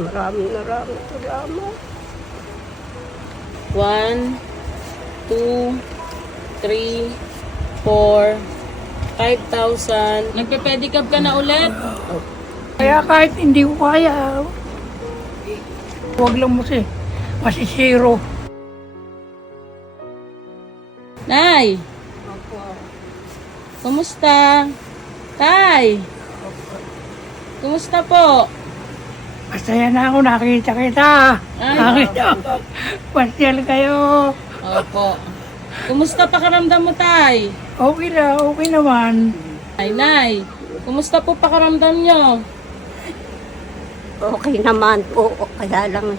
Maraming salamat. 1, 2, 3, 4, 5,000. Nagpe-pedicab ka na ulit? Kaya kahit hindi ko kaya, huwag lang mo siya. Masisiro. Nay! Kumusta? Tay! Kumusta po? Masaya na ako, nakita kita. Ay. Nakita ko. Pasyal kayo. Opo. Kumusta pakaramdam mo, Tay? Okay naman. Ay, Nay. Kumusta po pakaramdam nyo? Okay naman po. Kaya lang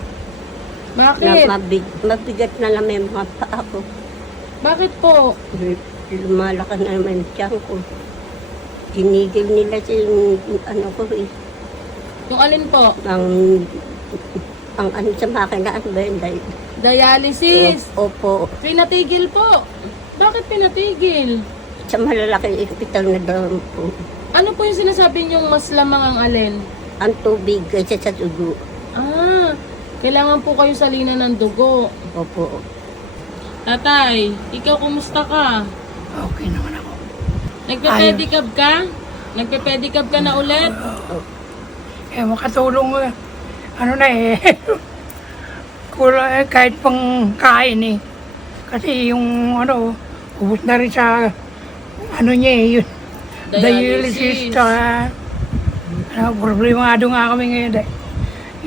Bakit? na mabigat na naman yung mga paa ko. Bakit po? Lumalaki na naman yung tiyan ko. Tinigil nila ano ko eh. Yung alin po? Ang ano sa makina, ano ba yun? Dialysis. Opo. Pinatigil po. Bakit pinatigil? Sa malalaking hospital na daw po. Ano po yung sinasabi niyong mas lamang ang alin? Ang tubig kasi sa dugo. Ah, kailangan po kayo salina ng dugo. Opo. Tatay, ikaw kumusta ka? Okay naman ako. Nagpe-pedicab ka? Nagpe-pedicab ka na ulit? Makatulong ano na Kula, kahit pang kain Kasi yung ubos na rin sa ano niya yun. Dialysis. Problemado nga kami ngayon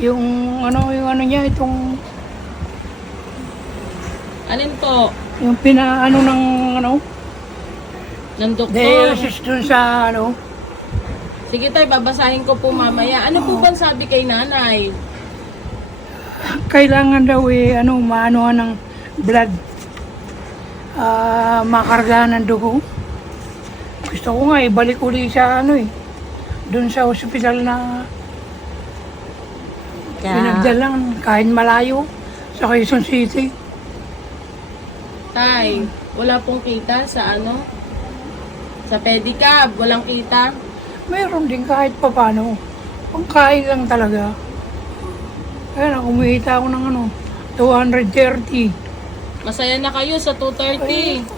yung ano niya itong Alin po? yung pinaano Ng doktor? dialysis dun sa Sige tayo, babasahin ko po mamaya. Ano po bang sabi kay nanay? kailangan daw maanuhan ng blood, makarga ng dugo. Gusto ko nga ibalik uli sa dun sa ospital na pinagdalan kahit malayo sa Quezon City. Tay, wala pong kita sa sa pedicab, walang kita. Meron din kahit papano. Pangkain lang talaga. Kaya kumita ako ng 230. Masaya na kayo sa 230.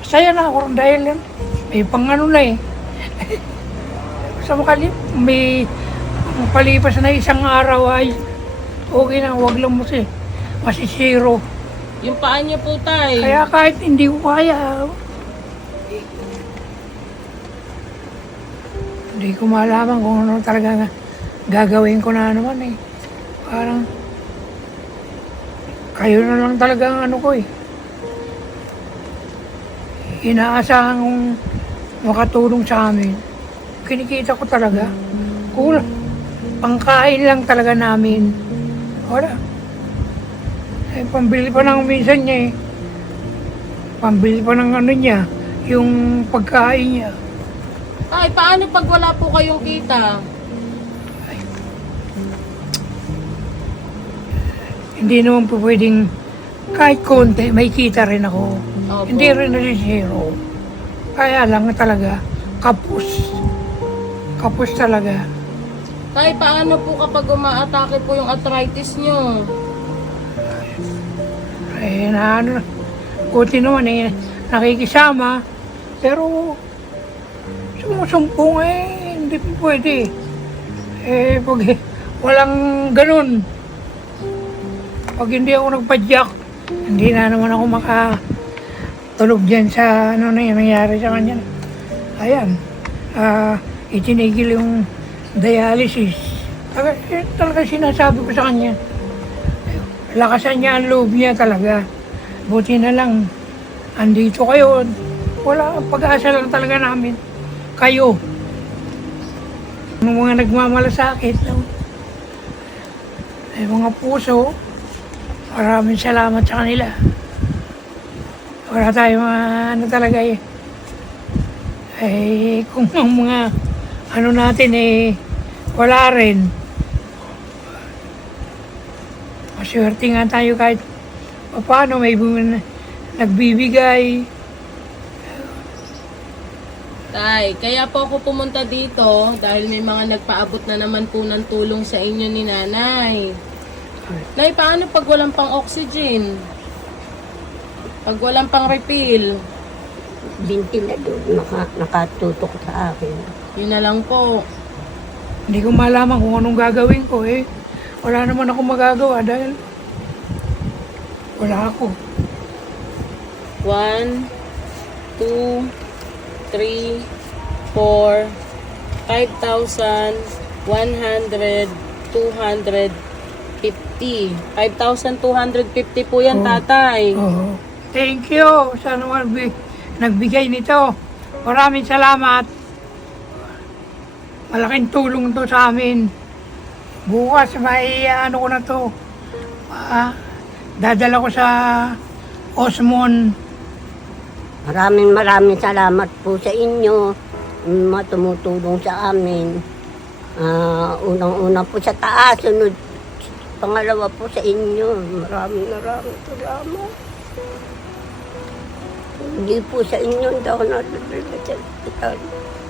Masaya na ako dahil may pang sa may palipas na isang araw ay okay na, wag lang mo masisiro. Yung paa niyo po, tay. Kaya kahit hindi ko kaya, hindi ko malaman kung ano talaga gagawin ko na naman Parang kayo na lang talaga ang ko Inaasahan kong makatulong sa amin. Kinikita ko talaga. Kulang. Pangkain lang talaga namin. Wala. Pambili pa ng minsan niya Pambili pa ng niya, yung pagkain niya. Tay, paano pag wala po kayong kita? Hindi naman po pwedeng kahit konti, may kita rin ako. Opo. Hindi rin zero. Kaya lang talaga, kapos. Kapos talaga. Tay, paano po kapag umaatake po yung arthritis niyo? Buti naman nakikisama. Pero, sumusumpong hindi po pwede. Pag walang ganun, pag hindi ako nagpadyak, hindi na naman ako makatulog dyan sa na nangyari sa kanya. Ayan, itinigil yung dialysis. Talaga sinasabi ko sa kanya, lakasan niya ang loob niya talaga. Buti na lang, andito kayo. Wala, pag-asa lang talaga namin. Kayo. Yung mga nagmamalasakit, mga puso, maraming salamat sa kanila. Wala tayong talaga kung ang mga natin wala rin. Maswerte nga tayo kahit paano may nagbibigay. Tay, kaya po ako pumunta dito dahil may mga nagpaabot na naman po ng tulong sa inyo ni nanay. Nay, paano pag walang pang oxygen? Pag walang pang refill? Ventilador, nakatutok sa akin. Yun na lang po. Hindi ko malaman kung anong gagawin ko eh. Wala naman ako magagawa dahil wala ako. 1, 2, 3, 4, 5,100, 250. 5,250 po yan, Oh. tatay. Oo. Thank you sa nagbigay nito. Maraming salamat. Malaking tulong to sa amin. Bukas may ano ko na to. Dadala ko sa Osmon. Maraming salamat po sa inyo. Mga tumutulong sa amin. Unang-una po sa taas, sunod pangalawa po sa inyo. Maraming salamat. Hindi po sa inyo, hindi ako natutulog sa hospital.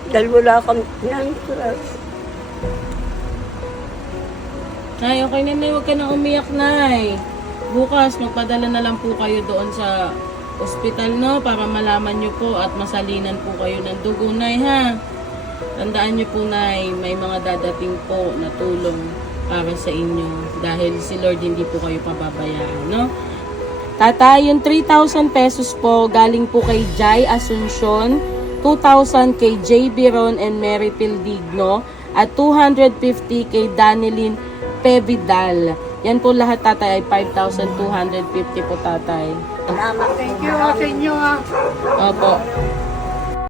Dahil wala kami financial. Nay, okay na, Nay. Huwag ka na umiyak, Nay. Bukas, magpadala na lang po kayo doon sa ospital, no? Para malaman nyo po at masalinan po kayo ng dugo, Nay, ha? Tandaan nyo po, Nay, may mga dadating po na tulong para sa inyo. Dahil si Lord hindi po kayo pababayaan, no? Tatay, yung 3,000 pesos po galing po kay Jai Asuncion, 2,000 kay J. Biron and Mary Pildigno, at 250 kay Danilyn Pevidal. Yan po lahat, tatay, ay 5,250 po, tatay. Salamat. Thank you sa inyo. Opo.